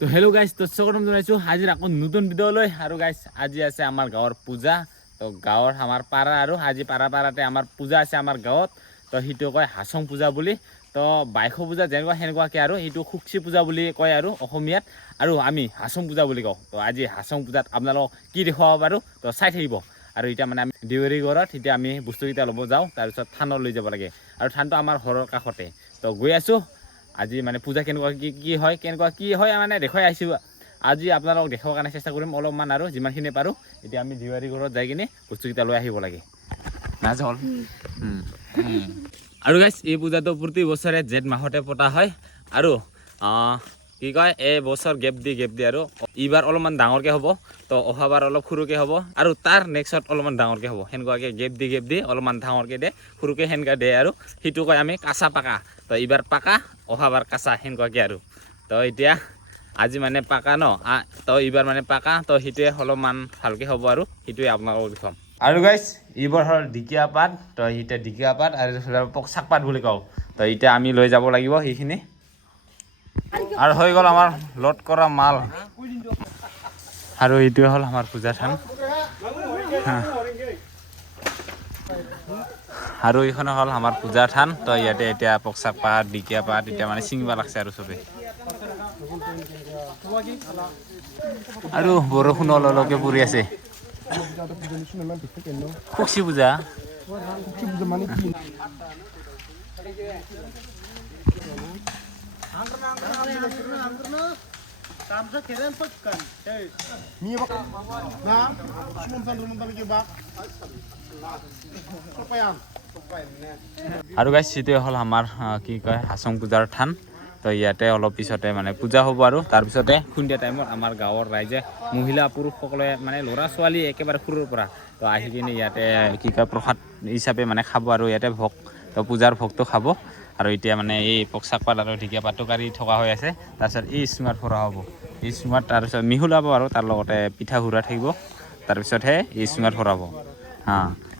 তো hello' guys, তো স্বাগতম জনাইছোঁ আজিৰ আকৌ নতুন ভিডিঅ'লৈ। আৰু গাইজ আজি আছে আমাৰ গাঁৱৰ পূজা। তো গাঁৱৰ আমাৰ পাৰা আৰু আজি পাৰাতে আমাৰ পূজা আছে আমাৰ গাঁৱত। তো সেইটো কয় হাছং পূজা বুলি। তো বাইশ পূজা যেনেকুৱা সেনেকুৱাকৈ আৰু সেইটো সুকচি পূজা বুলি কয় আৰু অসমীয়াত, আৰু আমি হাছং পূজা বুলি কওঁ। তো আজি হাছং পূজাত আপোনালোকক কি দেখুৱাব পাৰোঁ, তো চাই থাকিব। আৰু এতিয়া মানে আমি দেউৰী ঘৰত এতিয়া আমি বস্তুকেইটা ল'ব যাওঁ, তাৰপিছত থানত লৈ যাব লাগে। আৰু থানটো আমাৰ ঘৰৰ কাষতে। তো গৈ আছোঁ। আজি মানে পূজা কেনেকুৱা কি হয় মানে দেখুৱাই আহিছোঁ। আজি আপোনালোকক দেখুৱাৰ কাৰণে চেষ্টা কৰিম অলপমান, আৰু যিমানখিনি পাৰোঁ। এতিয়া আমি দেৱাৰী ঘৰত যাই কিনে বস্তুকেইটা লৈ আহিব লাগে না জল। আৰু গাইজ এই পূজাটো প্ৰতি বছৰে জেঠ মাহতে পতা হয়। আৰু কি কয় এই বছৰ গেপ দি আৰু এইবাৰ অলপমান ডাঙৰকৈ হ'ব। তো অহাবাৰ অলপ সৰুকৈ হ'ব, আৰু তাৰ নেক্সট অলপমান ডাঙৰকৈ হ'ব। সেনেকুৱাকৈ গেপ দি অলপমান ডাঙৰকৈ দিয়ে, সৰুকৈ সেনেকুৱা দিয়ে। আৰু সেইটো কয় আমি কাঁচা পাকা। তো এইবাৰ পাকা, অহাবাৰ কাঁচা, সেনেকুৱাকৈ আৰু। তো এতিয়া আজি মানে পাকা ন, তো এইবাৰ মানে পাকা। তো সেইটোৱে অলপমান ভালকৈ হ'ব, আৰু সেইটোৱে আপোনালোকক দেখুৱাম। আৰু গাইজ এইবাৰ হ'ল ঢেকীয়া পাত। তো এতিয়া ঢেকীয়া পাত আৰু পকচাক পাত বুলি কওঁ। তো এতিয়া আমি লৈ যাব লাগিব সেইখিনি। আৰু হৈ গ'ল আমাৰ লোড কৰা মাল। আৰু এইটোৱে হ'ল আমাৰ পূজা থান। আৰু এইখনে হ'ল আমাৰ পূজা থান। তো ইয়াতে এতিয়া পকচাক পাত, ঢেকীয়া পাত এতিয়া মানে ছিঙিব লাগছে আৰু চবেই। আৰু বৰষুণ অলপকৈ পৰি আছে। সুকচি পূজা আৰু গাইজ সেইটোৱে হ'ল আমাৰ কি কয় হাছং পূজাৰ থান। তো ইয়াতে অলপ পিছতে মানে পূজা হ'ব, আৰু তাৰপিছতে সন্ধিয়া টাইমত আমাৰ গাঁৱৰ ৰাইজে মহিলা পুৰুষসকলে মানে ল'ৰা ছোৱালী একেবাৰে সৰুৰ পৰা তো আহি কিনে ইয়াতে কি কয় প্ৰসাদ হিচাপে মানে খাব। আৰু ইয়াতে ভোগ, তো পূজাৰ ভোগটো খাব। আৰু এতিয়া মানে এই পকচাক পাত আৰু ঢেকীয়া পাতটো কাঢ়ি থকা হৈ আছে। তাৰপিছত এই চুঙাত ভৰা হ'ব। এই চুঙাত তাৰপিছত মিহলাব, আৰু তাৰ লগতে পিঠা ঘূৰা থাকিব। তাৰপিছতহে এই চুঙাত ভৰাব।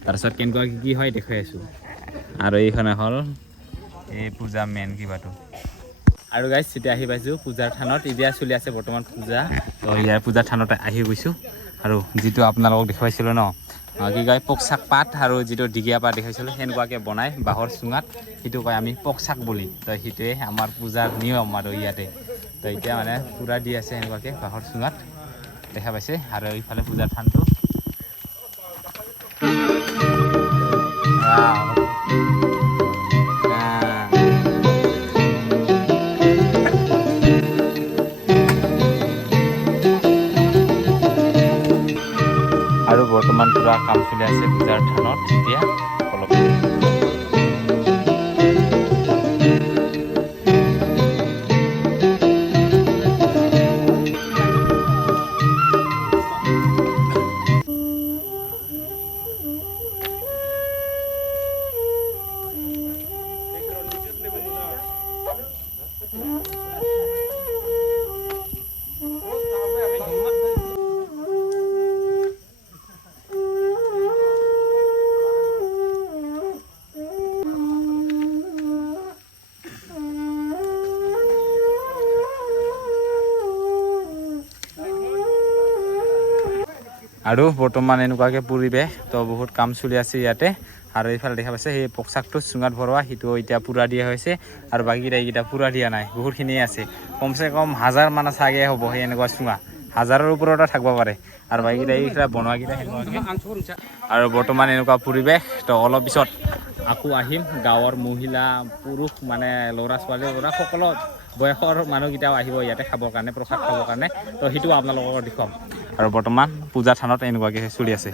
তাৰপিছত কেনেকুৱা কি হয় দেখুৱাই আছোঁ। আৰু এইখনে হ'ল এই পূজা মেইন কিবাটো। আৰু গাইজ এতিয়া আহি পাইছোঁ পূজাৰ থানত। এতিয়া চলি আছে বৰ্তমান পূজা। তো ইয়াৰ পূজাৰ থানতে আহি গৈছোঁ। আৰু যিটো আপোনালোকক দেখুৱাইছিলোঁ ন, কি কয় পকচাক পাত আৰু যিটো ঢেকীয়া পাত দেখুৱাইছিলোঁ, সেনেকুৱাকৈ বনাই বাঁহৰ চুঙাত। সেইটো কয় আমি পকচাক বুলি। তো সেইটোৱে আমাৰ পূজাৰ নিয়ম আৰু ইয়াতে। তো এতিয়া মানে পূৰা দি আছে সেনেকুৱাকৈ বাঁহৰ চুঙাত, দেখা পাইছে। আৰু এইফালে পূজাৰ থানটো আৰু বৰ্তমান পূৰা কাম চলি আছে পূজাৰ থানত এতিয়া অলপ। আৰু বৰ্তমান এনেকুৱাকৈ পৰিৱেশ। তো বহুত কাম চলি আছে ইয়াতে। আৰু এইফালে দেখা পাইছে সেই পকচাকটো চুঙাত ভৰোৱা, সেইটো এতিয়া পূৰা দিয়া হৈছে। আৰু বাকীকেইটা এইকেইটা পূৰা দিয়া নাই, বহুতখিনিয়ে আছে। কমচে কম 1000 মান চাগে হ'ব সেই এনেকুৱা চুঙা, 1000ৰ ওপৰতে থাকিব পাৰে। আৰু বাকীকেইটা এইকেইটা বনোৱাকেইটা সেনেকুৱাকৈ। আৰু বৰ্তমান এনেকুৱা পৰিৱেশ। তো অলপ পিছত আকৌ আহিম। গাঁৱৰ মহিলা পুৰুষ মানে ল'ৰা ছোৱালীৰ পৰা সকলো বয়সৰ মানুহকেইটাও আহিব ইয়াতে খাবৰ কাৰণে, প্ৰসাদ খাবৰ কাৰণে। তো সেইটো আপোনালোকক দেখুৱাম। আৰু বৰ্তমান পূজা থানত এনেকুৱাকৈ চলি আছে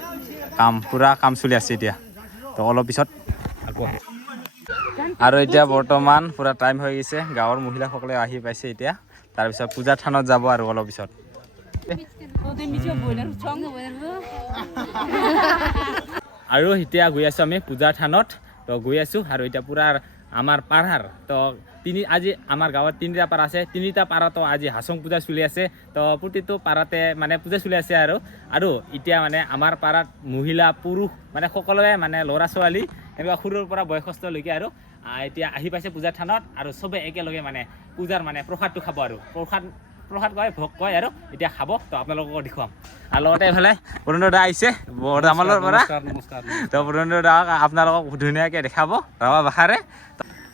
কাম, পূৰা কাম চলি আছে এতিয়া। তো অলপ পিছত আকৌ আহিম। আৰু এতিয়া বৰ্তমান পূৰা টাইম হৈ গৈছে, গাঁৱৰ মহিলাসকলে আহি পাইছে এতিয়া। তাৰপিছত পূজা থানত যাব আৰু অলপ পিছত। আৰু এতিয়া গৈ আছোঁ আমি পূজাৰ থানত। তো গৈ আছোঁ। আৰু এতিয়া পূৰা আমাৰ পাৰাৰ তো আজি আমাৰ গাঁৱত 3টা পাৰা আছে। 3টা পাৰাতো আজি হাছং পূজা চলি আছে। তো প্ৰতিটো পাৰাতে মানে পূজা চলি আছে। আৰু এতিয়া মানে আমাৰ পাৰাত মহিলা পুৰুষ মানে সকলোৱে মানে ল'ৰা ছোৱালী এনেকুৱা সৰুৰ পৰা বয়সস্থলৈকে আৰু এতিয়া আহি পাইছে পূজাৰ থানত। আৰু চবে একেলগে মানে পূজাৰ মানে প্ৰসাদটো খাব। আৰু প্ৰসাদ প্ৰসাদ কয় ভোগ কয় আৰু এতিয়া খাব তো আপোনালোকক দেখুৱাম আৰু লগতে এইফালে বৰুণেশ্বৰ দা আহিছে বৰদামালৰ পৰা তো বৰুণেশ্বৰ দা আপোনালোকক ধুনীয়াকৈ দেখাব ৰাভা ভাষাৰে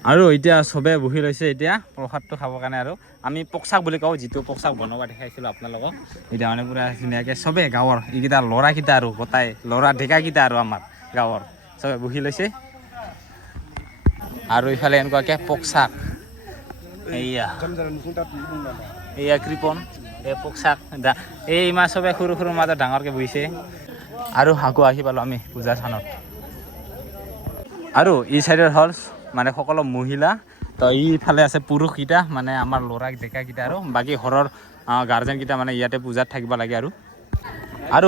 আৰু এতিয়া চবে বহি লৈছে এতিয়া প্ৰসাদটো খাবৰ কাৰণে আৰু আমি পকচাক বুলি কওঁ যিটো পকচাক বনাব দেখাইছিলোঁ আপোনালোকক এতিয়া মানে পূৰা ধুনীয়াকৈ চবে গাঁৱৰ এইকেইটা ল'ৰাকেইটা আৰু গোটাই ল'ৰা ডেকাকেইটা আৰু আমাৰ গাঁৱৰ চবে বহি লৈছে আৰু ইফালে এনেকুৱাকৈ পকচাক এয়া কৃপন এই পকচাক এই ইমান চবে সৰু সৰু মাজত ডাঙৰকৈ বহিছে আৰু আকৌ আহি পালোঁ আমি পূজা থানত আৰু এই চাইডৰ হ'ল মানে সকলো মহিলা তো এইফালে আছে পুৰুষকেইটা মানে আমাৰ ল'ৰা ডেকাকেইটা আৰু বাকী ঘৰৰ গাৰ্জেনকেইটা মানে ইয়াতে পূজাত থাকিব লাগে আৰু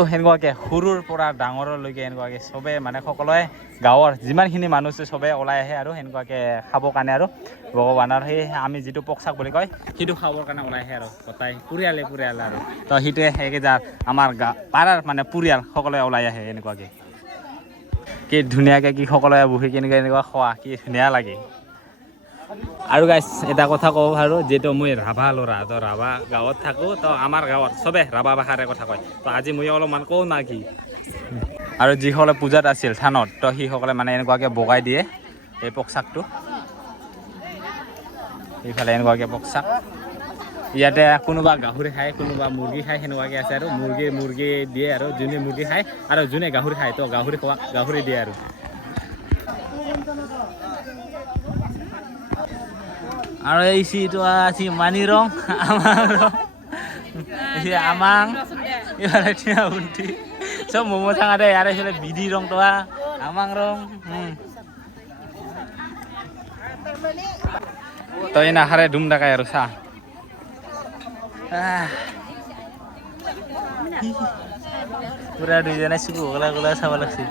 সেনেকুৱাকৈ সৰুৰ পৰা ডাঙৰলৈকে এনেকুৱাকৈ চবে মানে সকলোৱে গাঁৱৰ যিমানখিনি মানুহ আছে চবে ওলাই আহে আৰু সেনেকুৱাকৈ খাবৰ কাৰণে আৰু ভগৱানৰ সেই আমি যিটো পকচাক বুলি কয় সেইটো খাবৰ কাৰণে ওলাই আহে আৰু গোটাই পৰিয়ালে আৰু তো সেইটোৱে সেইকেইটা আমাৰ পাৰাৰ মানে পৰিয়াল সকলোৱে ওলাই আহে এনেকুৱাকৈ কি ধুনীয়াকৈ কি সকলোৱে বহি কেনেকৈ এনেকুৱা খোৱা কি ধুনীয়া লাগে আৰু গাইছ এটা কথা কওঁ আৰু যিহেতু মই ৰাভা ল'ৰা তো ৰাভা গাঁৱত থাকোঁ তো আমাৰ গাঁৱত চবে ৰাভা ভাষাৰে কথা কয় তো আজি মই অলপমান কওঁ না কি আৰু যিসকলে পূজাত আছিল থানত তো সেইসকলে মানে এনেকুৱাকৈ বগাই দিয়ে এই পকচাকটো এইফালে এনেকুৱাকৈ পকচাক ইয়াতে কোনোবা গাহৰি খায় কোনোবা মুৰ্গী খায় সেনেকুৱাকৈ আছে আৰু মুৰ্গী দিয়ে আৰু যোনে মুৰ্গী খায় আৰু যোনে গাহৰি খায় তো গাহৰি দিয়ে আৰু এই সিটো আছে মানি ৰং আমাং এইফালে উঠি চব ম'ম' থাঙা দে আৰু এইফালে বিধি ৰং তো আমাং ৰং তই নাখাৰে ধুম ডাকাই আৰু চাহ পুৰা দুইজনে চুকু গলা চাব লাগছে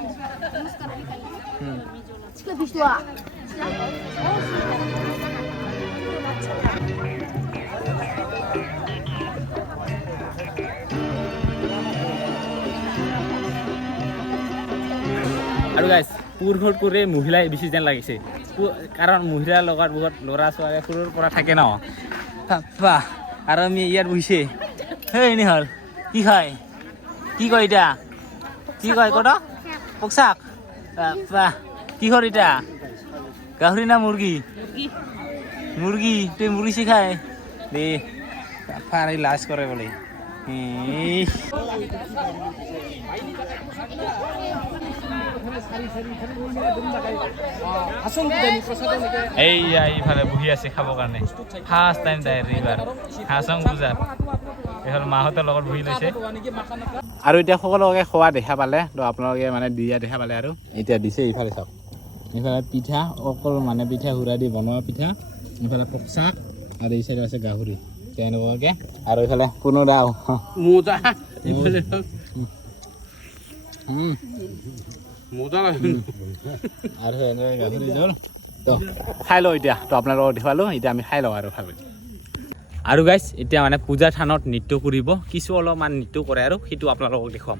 আৰু গাইছ পুৰুষত কৰি মহিলাই বেছি যেন লাগিছে কাৰণ মহিলাৰ লগত বহুত ল'ৰা ছোৱালী সৰুৰ পৰা থাকে ন আৰু আমি ইয়াত বহিছে সেই এনে হ'ল কি খায় কি কয় এতিয়া কি কয় কত পকচাক কি কৰ এতিয়া গাহৰি না মুৰ্গী তুই মুৰ্গী শিখাই দে লাজ কৰে বোলে এইফালে বহি আছে খাবৰ কাৰণে ফাৰ্ষ্ট টাইম যায় এইবাৰ হাছং পূজাত এইফালে মাহঁতৰ লগত বহি লৈছে আৰু এতিয়া সকলোকে খোৱা দেখা পালে তো আপোনালোকে মানে দিয়া দেখা পালে আৰু এতিয়া দিছে এইফালে চাওক এইফালে পিঠা অকল মানে পিঠা হুৰা দি বনোৱা পিঠা এইফালে পকচাক আৰু এই চাইডে আছে গাহৰি তেনেকুৱাকৈ আৰু এইফালে কোনো দাও মজা আৰু গাহৰি জল তো খাই লওঁ এতিয়া তো আপোনালোকক দেখুৱালোঁ এতিয়া আমি খাই লওঁ আৰু ভাবি আৰু গাইছ এতিয়া মানে পূজা থানত নৃত্য কৰিব কিছু অলপমান নৃত্য কৰে আৰু সেইটো আপোনালোকক দেখুৱাম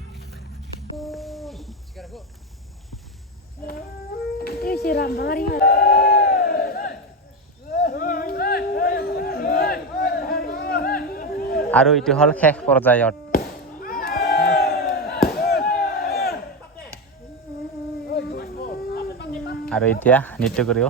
আৰু এইটো হ'ল শেষ পৰ্যায়ত আৰু এতিয়া নৃত্য কৰিব